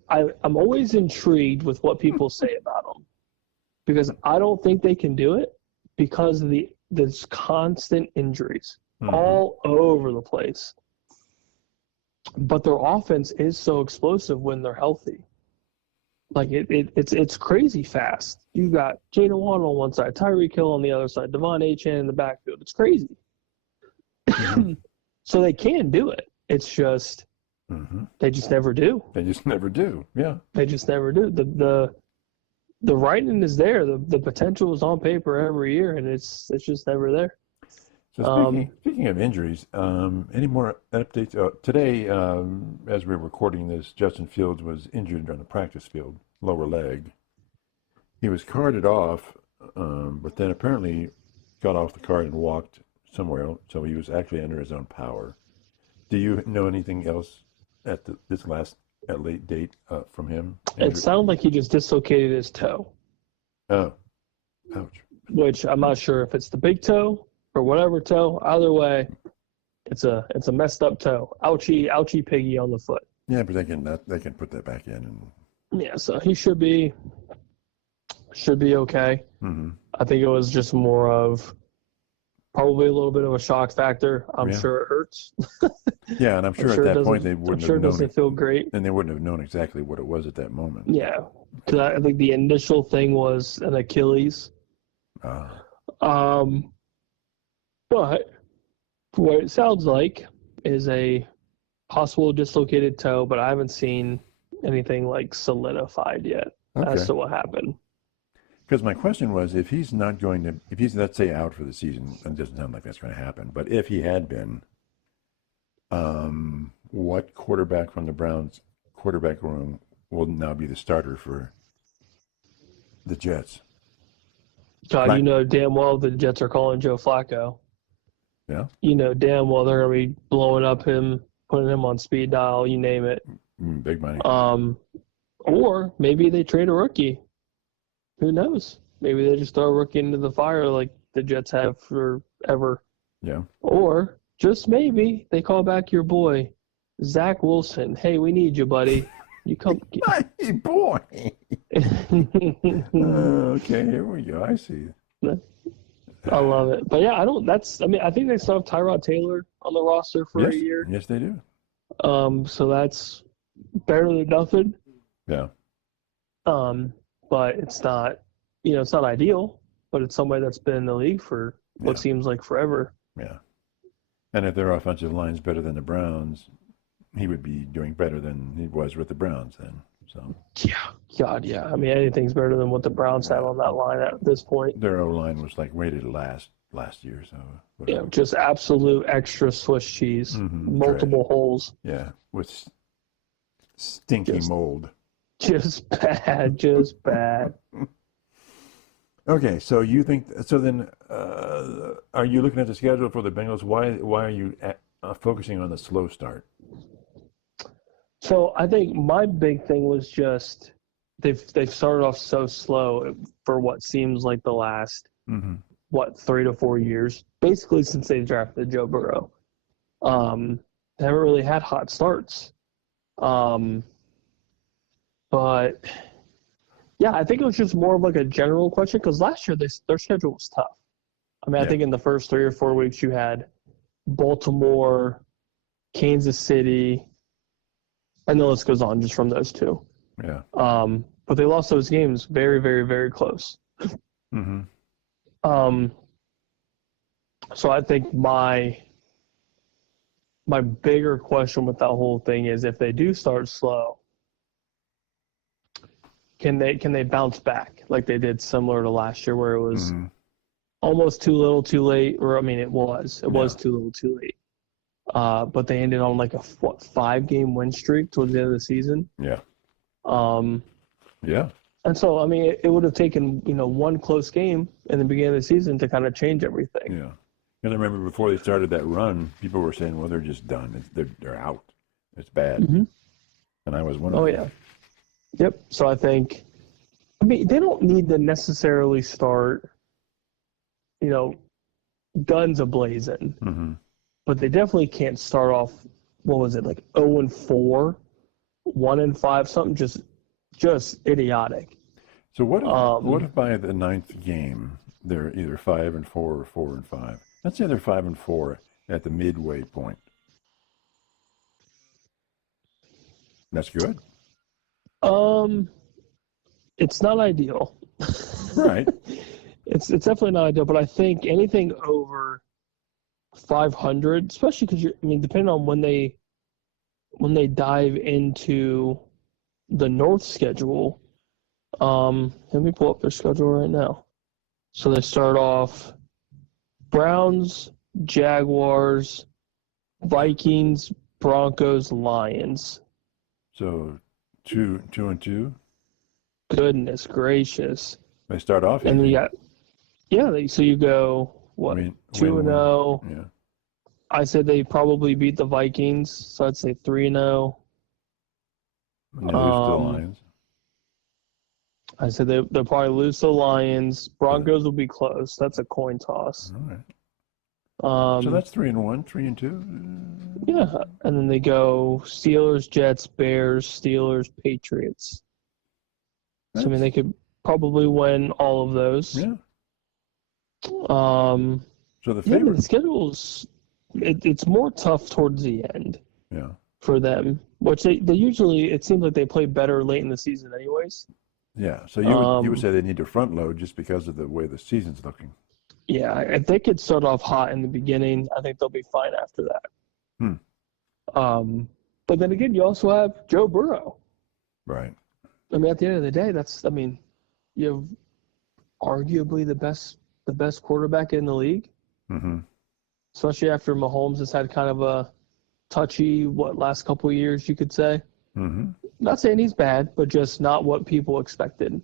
I'm always intrigued with what people say about them, because I don't think they can do it because of there's constant injuries all over the place. But their offense is so explosive when they're healthy. Like it's crazy fast. You got Jayden Waddle on one side, Tyreek Hill on the other side, Devon Achane in the backfield. It's crazy. So they can do it. It's just they just never do. They just never do. Yeah. They just never do. The writing is there. The potential is on paper every year, and it's just never there. So speaking of injuries, any more updates? Today, as we're recording this, Justin Fields was injured on the practice field, lower leg. He was carted off, but then apparently got off the cart and walked somewhere else, so he was actually under his own power. Do you know anything else at late date from him? It sounded like he just dislocated his toe. Oh, ouch. Which I'm not sure if it's the big toe or whatever toe. Either way, it's a messed up toe. Ouchie piggy on the foot. Yeah, but they can put that back in. And yeah, so he should be okay. Mm-hmm. I think it was just more of probably a little bit of a shock factor. I'm sure it hurts. Yeah, and I'm sure at that point they wouldn't have known. It doesn't feel great. And they wouldn't have known exactly what it was at that moment. Yeah, because I think the initial thing was an Achilles. But what it sounds like is a possible dislocated toe, but I haven't seen anything like solidified yet as to what happened. Because my question was, if he's let's say out for the season, and it doesn't sound like that's going to happen, but if he had been, what quarterback from the Browns quarterback room will now be the starter for the Jets? God, you know damn well the Jets are calling Joe Flacco. Yeah. You know damn well they're going to be blowing up him, putting him on speed dial, you name it. Big money. Or maybe they trade a rookie. Who knows? Maybe they just throw a rookie into the fire like the Jets have forever. Yeah. Or just maybe they call back your boy, Zach Wilson. Hey, we need you, buddy. You come. Hey, boy. Okay, here we go. I see. I love it. But yeah, I think they still have Tyrod Taylor on the roster for a year. Yes, they do. So that's better than nothing. Yeah. But it's not, it's not ideal, but it's somebody that's been in the league for what seems like forever. Yeah. And if their offensive line's better than the Browns, he would be doing better than he was with the Browns then. So. Yeah. God, yeah. I mean, anything's better than what the Browns have on that line at this point. Their O-line was like rated last year, so. Whatever. Yeah, just absolute extra Swiss cheese. Multiple holes. Yeah, with stinky mold. Just bad, Okay, so you think so? Then, are you looking at the schedule for the Bengals? Why are you focusing on the slow start? So I think my big thing was just they've started off so slow for what seems like the last 3 to 4 years, basically since they drafted Joe Burrow. They haven't really had hot starts. But yeah, I think it was just more of like a general question because last year their schedule was tough. I mean, I think in the first 3 or 4 weeks you had Baltimore, Kansas City, and the list goes on just from those two. Yeah. But they lost those games very, very, very close. So I think my bigger question with that whole thing is if they do start slow, can they bounce back like they did similar to last year where it was almost too little too late, or I mean it was too little too late. But they ended on like a 5-game win streak towards the end of the season. Yeah. Yeah. And so I mean it would have taken one close game in the beginning of the season to kind of change everything. Yeah. And I remember before they started that run, people were saying, "Well, they're just done. They're out. It's bad." And I was one of them. Oh yeah. Yep. So I think, they don't need to necessarily start, guns a-blazing. But they definitely can't start off, what was it, like 0-4, 1-5, something just idiotic. So what if by the 9th game they're either 5-4 or 4-5? Let's say they're 5-4 at the midway point. That's good. It's not ideal. Right. It's definitely not ideal, but I think anything over 500, especially because depending on when they dive into the North schedule. Let me pull up their schedule right now. So they start off Browns, Jaguars, Vikings, Broncos, Lions. So 2-2. Goodness gracious! They start off, and then you got so you go what 2-0. Yeah. I said they probably beat the Vikings, so I'd say 3-0. And they lose to the Lions. I said they'll probably lose to the Lions. Broncos will be close. That's a coin toss. All right. So that's 3-1, 3-2. Yeah, and then they go Steelers, Jets, Bears, Steelers, Patriots. So they could probably win all of those. Yeah. So the favorite the schedule's it's more tough towards the end. Yeah. For them, which they usually it seems like they play better late in the season, anyways. Yeah. So you would say they need to front load just because of the way the season's looking. Yeah, if they could start off hot in the beginning, I think they'll be fine after that. But then again, you also have Joe Burrow. Right. I mean, at the end of the day, you have arguably the best quarterback in the league. Especially after Mahomes has had kind of a touchy, last couple of years, you could say. Not saying he's bad, but just not what people expected.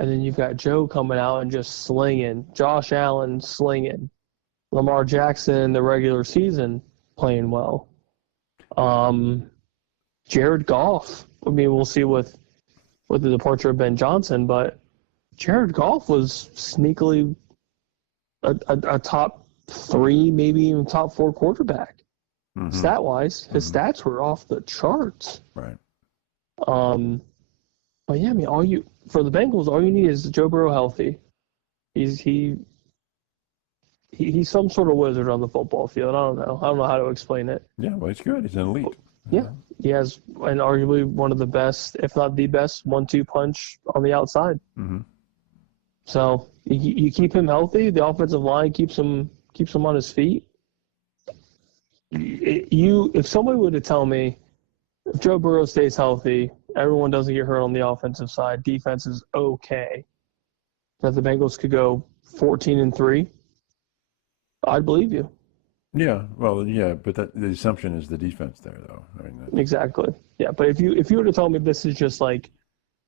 And then you've got Joe coming out and just slinging, Josh Allen slinging, Lamar Jackson in the regular season playing well. Jared Goff. We'll see with with the departure of Ben Johnson, but Jared Goff was sneakily a top 3, maybe even top 4 quarterback. Stat-wise, his stats were off the charts. Right. But yeah, I mean, for the Bengals, all you need is Joe Burrow healthy. He's some sort of wizard on the football field. I don't know how to explain it. Yeah, well, he's good. He's an elite. Yeah, he has, and arguably one of the best, if not the best, 1-2 punch on the outside. So you keep him healthy. The offensive line keeps him on his feet. If somebody were to tell me, if Joe Burrow stays healthy, everyone doesn't get hurt on the offensive side, defense is okay, that the Bengals could go 14-3, I'd believe you. Yeah, well, yeah, but the assumption is the defense there, though. I mean, Exactly. Yeah, but if you were to tell me this is just like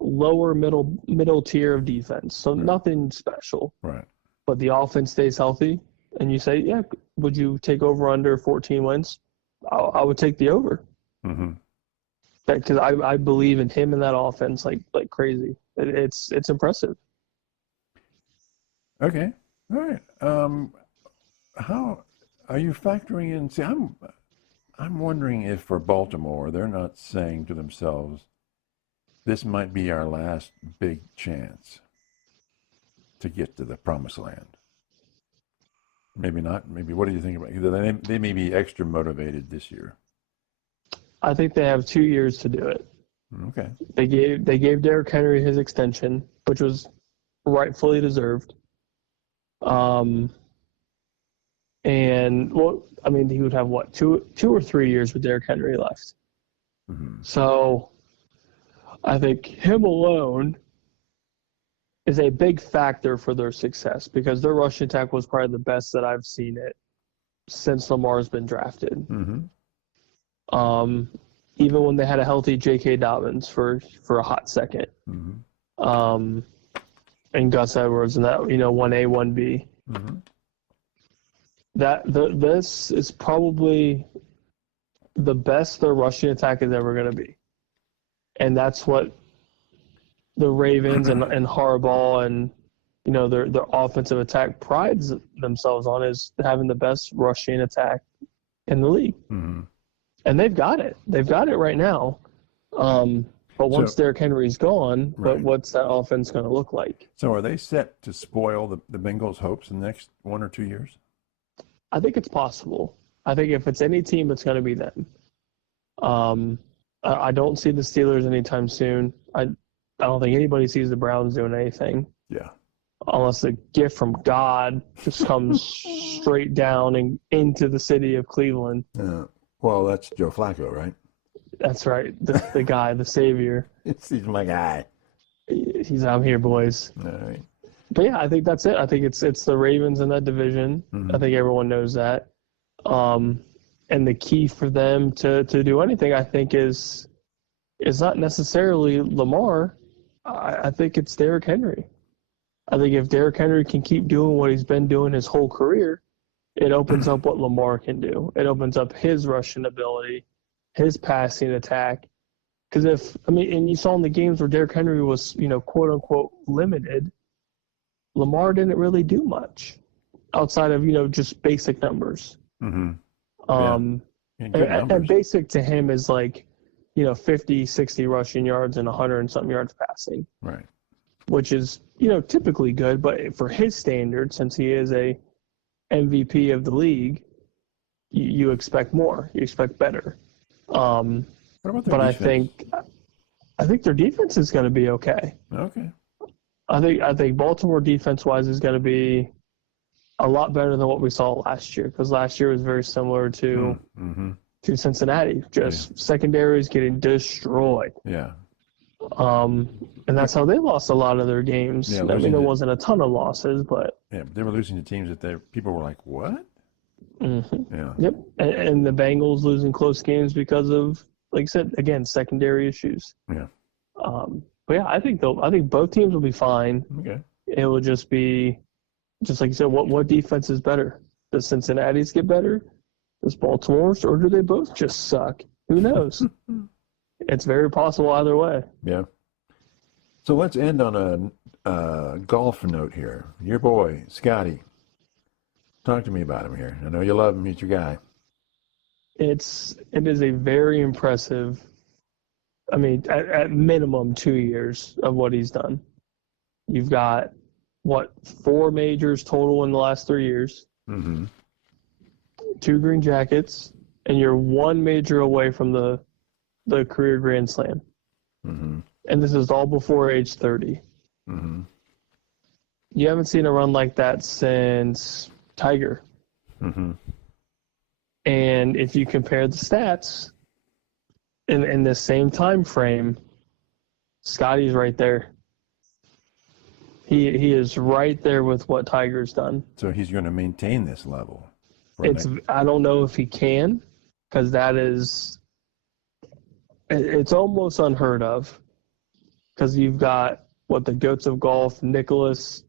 lower middle tier of defense, so nothing special, right? But the offense stays healthy, and you say, yeah, would you take over under 14 wins? I would take the over. Because I believe in him and that offense like crazy. It's impressive. Okay, all right. How are you factoring in? See, I'm wondering if for Baltimore they're not saying to themselves, this might be our last big chance to get to the promised land. Maybe not. Maybe. What do you think about it? They may be extra motivated this year. I think they have 2 years to do it. Okay. They gave Derrick Henry his extension, which was rightfully deserved. And well, I mean, he would have what, two or 3 years with Derrick Henry left. So I think him alone is a big factor for their success because their rushing attack was probably the best that I've seen it since Lamar's been drafted. Even when they had a healthy J.K. Dobbins for a hot second, and Gus Edwards and that 1A 1B. This is probably the best their rushing attack is ever going to be, and that's what the Ravens and Harbaugh and their offensive attack prides themselves on, is having the best rushing attack in the league. And they've got it. They've got it right now. But once Derrick Henry's gone, what's that offense going to look like? So are they set to spoil the Bengals' hopes in the next 1 or 2 years? I think it's possible. I think if it's any team, it's going to be them. I don't see the Steelers anytime soon. I don't think anybody sees the Browns doing anything. Yeah. Unless a gift from God just comes straight down and into the city of Cleveland. Well, that's Joe Flacco, right? That's right. The guy, the savior. He's my guy. He's out here, boys. All right. But yeah, I think that's it. I think it's the Ravens in that division. I think everyone knows that. And the key for them to do anything, I think, is not necessarily Lamar. I think it's Derrick Henry. I think if Derrick Henry can keep doing what he's been doing his whole career, it opens up what Lamar can do. It opens up his rushing ability, his passing attack. Because and you saw in the games where Derrick Henry was, quote unquote limited, Lamar didn't really do much outside of, just basic numbers. And basic to him is like, 50, 60 rushing yards and 100 and something yards passing. Right. Which is, typically good, but for his standards, since he is a MVP of the league, you expect more. You expect better. What about their defense? I think their defense is going to be okay. Okay. I think Baltimore defense-wise is going to be a lot better than what we saw last year, because last year was very similar to Cincinnati. Just secondaries getting destroyed. Yeah. And that's how they lost a lot of their games. Yeah, there wasn't a ton of losses, but they were losing to teams that people were like, what? Yeah. Yep. And the Bengals losing close games because of, like I said, again, secondary issues. Yeah. But yeah, I think both teams will be fine. Okay. It will just be, just like you said, what defense is better? Does Cincinnati's get better? Does Baltimore's, or do they both just suck? Who knows? It's very possible either way. Yeah. So let's end on a golf note here. Your boy, Scotty. Talk to me about him here. I know you love him. He's your guy. It is a very impressive, I mean, at minimum 2 years of what he's done. You've got, 4 majors total in the last 3 years, Mm-hmm. 2 green jackets, and you're 1 major away from the career Grand Slam. Mm-hmm. And this is all before age 30. Mm-hmm. You haven't seen a run like that since Tiger. Mm-hmm. And if you compare the stats in the same time frame, Scotty's right there. He is right there with what Tiger's done. So he's going to maintain this level. I don't know if he can, because it's almost unheard of. Because you've got the goats of golf, Nicholas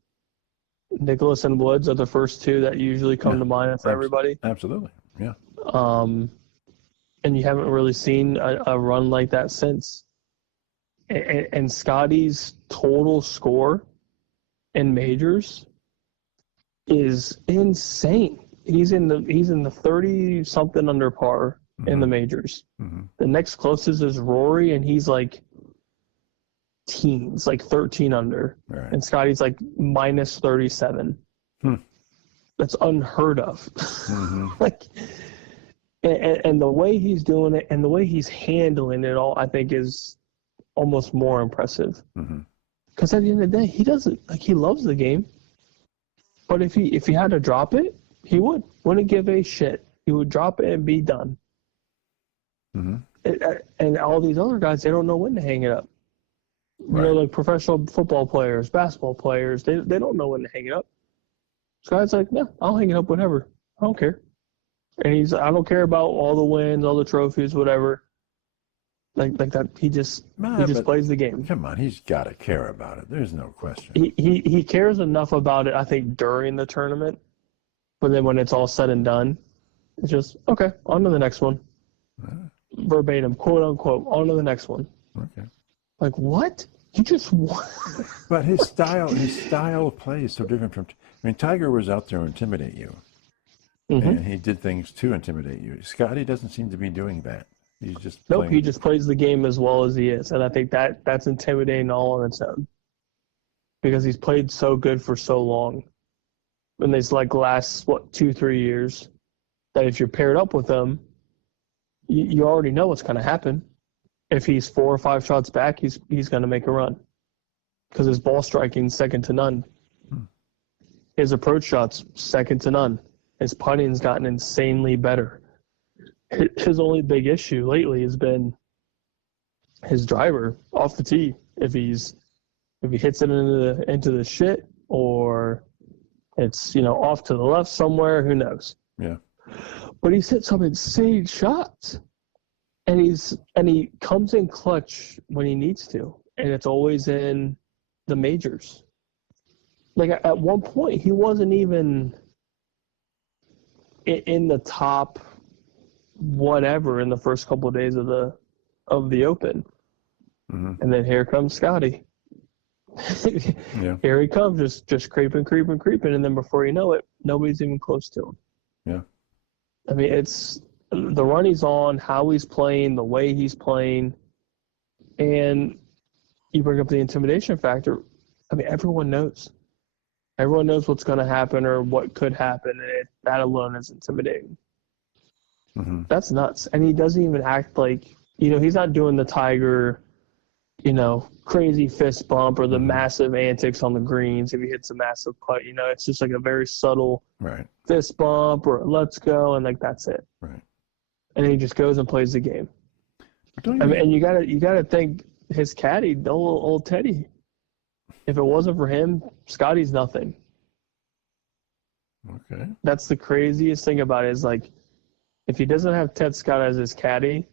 and Woods are the first 2 that usually come to mind for everybody. Absolutely, yeah. And you haven't really seen a run like that since. And Scotty's total score in majors is insane. He's in the 30-something under par in the majors. Mm-hmm. The next closest is Rory, and he's like teens, like 13 under. Right. And Scotty's like minus 37. That's unheard of. Mm-hmm. And the way he's doing it and the way he's handling it all, I think, is almost more impressive. Because at the end of the day, he doesn't he loves the game. But if he had to drop it, he wouldn't give a shit. He would drop it and be done. Mm-hmm. And all these other guys, they don't know when to hang it up. Right. You know, like professional football players, basketball players, they don't know when to hang it up. This guy's like, no, I'll hang it up whenever. I don't care. And I don't care about all the wins, all the trophies, whatever. Like that, he just plays the game. Come on, he's got to care about it. There's no question. He cares enough about it, I think, during the tournament. But then when it's all said and done, it's just, okay, on to the next one. Verbatim, quote unquote, on to the next one. Okay. Like, what? You just won. But his style of play is so different from. I mean, Tiger was out there to intimidate you, and he did things to intimidate you. Scotty doesn't seem to be doing that. He's just he just plays the game as well as he is, and I think that's intimidating all on its own, because he's played so good for so long, and these last 2-3 years, that if you're paired up with him, you already know what's going to happen. If he's 4 or 5 shots back, he's going to make a run, because his ball striking's second to none. His approach shots second to none. His putting's gotten insanely better. His only big issue lately has been his driver off the tee. If he hits it into the shit, or it's off to the left somewhere, who knows? Yeah. But he's hit some insane shots. And he comes in clutch when he needs to, and it's always in the majors. Like at one point, he wasn't even in the top whatever in the first couple of days of the Open, and then here comes Scotty. Yeah. Here he comes, just creeping, and then before you know it, nobody's even close to him. Yeah. I mean, it's the run he's on, how he's playing, the way he's playing, and you bring up the intimidation factor. I mean, everyone knows. Everyone knows what's going to happen or what could happen, and that alone is intimidating. That's nuts. And he doesn't even act like, he's not doing the Tiger, crazy fist bump or the massive antics on the greens if he hits a massive putt. It's just like a very subtle fist bump or let's go, and that's it. Right. And he just goes and plays the game. And you gotta think his caddy, old Teddy. If it wasn't for him, Scotty's nothing. Okay. That's the craziest thing about it, is if he doesn't have Ted Scott as his caddy,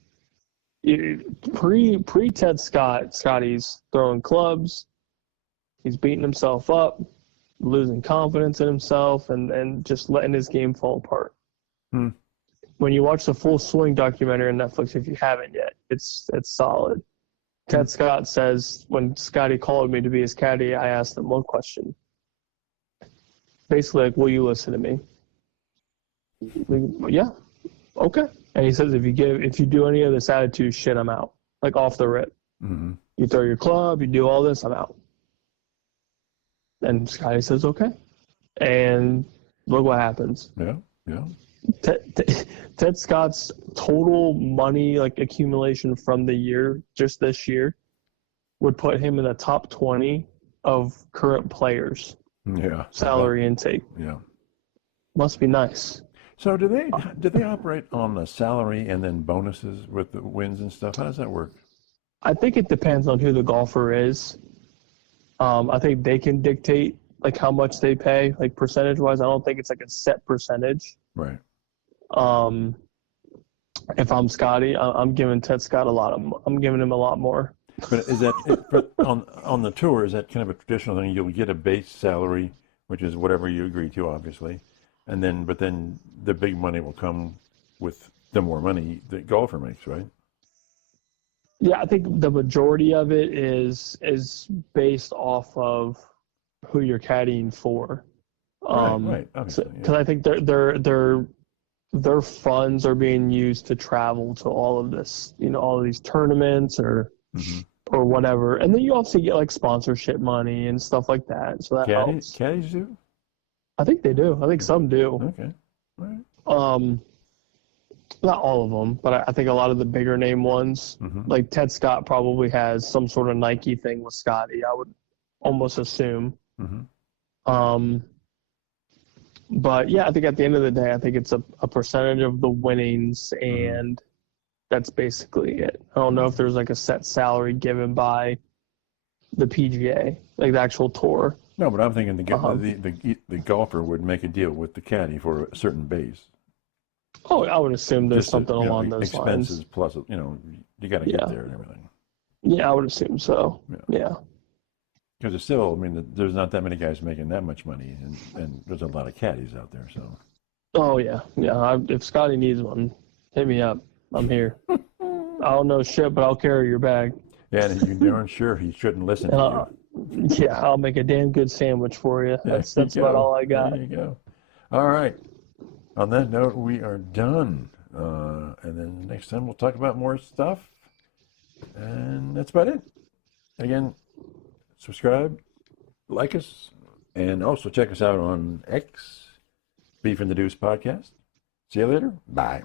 pre Ted Scott, Scotty's throwing clubs, he's beating himself up, losing confidence in himself, and just letting his game fall apart. When you watch the Full Swing documentary on Netflix, if you haven't yet, it's solid. Ted Scott says when Scotty called me to be his caddy, I asked him one question. Basically, like, will you listen to me? Like, yeah, okay. And he says, if you do any of this attitude shit, I'm out. Like off the rip. Mm-hmm. You throw your club, you do all this, I'm out. And Scotty says, okay. And look what happens. Yeah, yeah. Ted Scott's total money like accumulation from the year, just this year, would put him in the top 20 of current players. Yeah. Salary intake. Yeah. Must be nice. So do they operate on the salary and then bonuses with the wins and stuff? How does that work? I think it depends on who the golfer is. I think they can dictate like how much they pay, like percentage wise. I don't think it's like a set percentage. Right. If I'm Scotty, I'm giving Ted Scott I'm giving him a lot more. But is that on the tour? Is that kind of a traditional thing? You'll get a base salary, which is whatever you agree to, obviously, but then the big money will come with the more money the golfer makes, right? Yeah, I think the majority of it is based off of who you're caddying for. Right. Obviously, because I think their funds are being used to travel to all of this, all of these tournaments or whatever. And then you also get like sponsorship money and stuff like that. So that helps. Caddies do? I think they do. I think some do. Okay. All right. Not all of them, but I think a lot of the bigger name ones, like Ted Scott probably has some sort of Nike thing with Scotty, I would almost assume. But yeah, I think at the end of the day, I think it's a percentage of the winnings, and that's basically it. I don't know if there's like a set salary given by the PGA, like the actual tour. No, but I'm thinking the golfer would make a deal with the caddy for a certain base. Oh, I would assume there's something along those expenses lines. plus, you got to get there and everything. Yeah, I would assume so. Yeah. Because it's still, there's not that many guys making that much money, and there's a lot of caddies out there. So. Oh yeah. If Scotty needs one, hit me up. I'm here. I don't know shit, but I'll carry your bag. Yeah, and you're darn sure he shouldn't listen to you. Yeah, I'll make a damn good sandwich for you. That's about all I got. There you go. All right. On that note, we are done. And then next time we'll talk about more stuff. And that's about it. Again, subscribe, like us, and also check us out on X, Beef and the Deuce Podcast. See you later. Bye.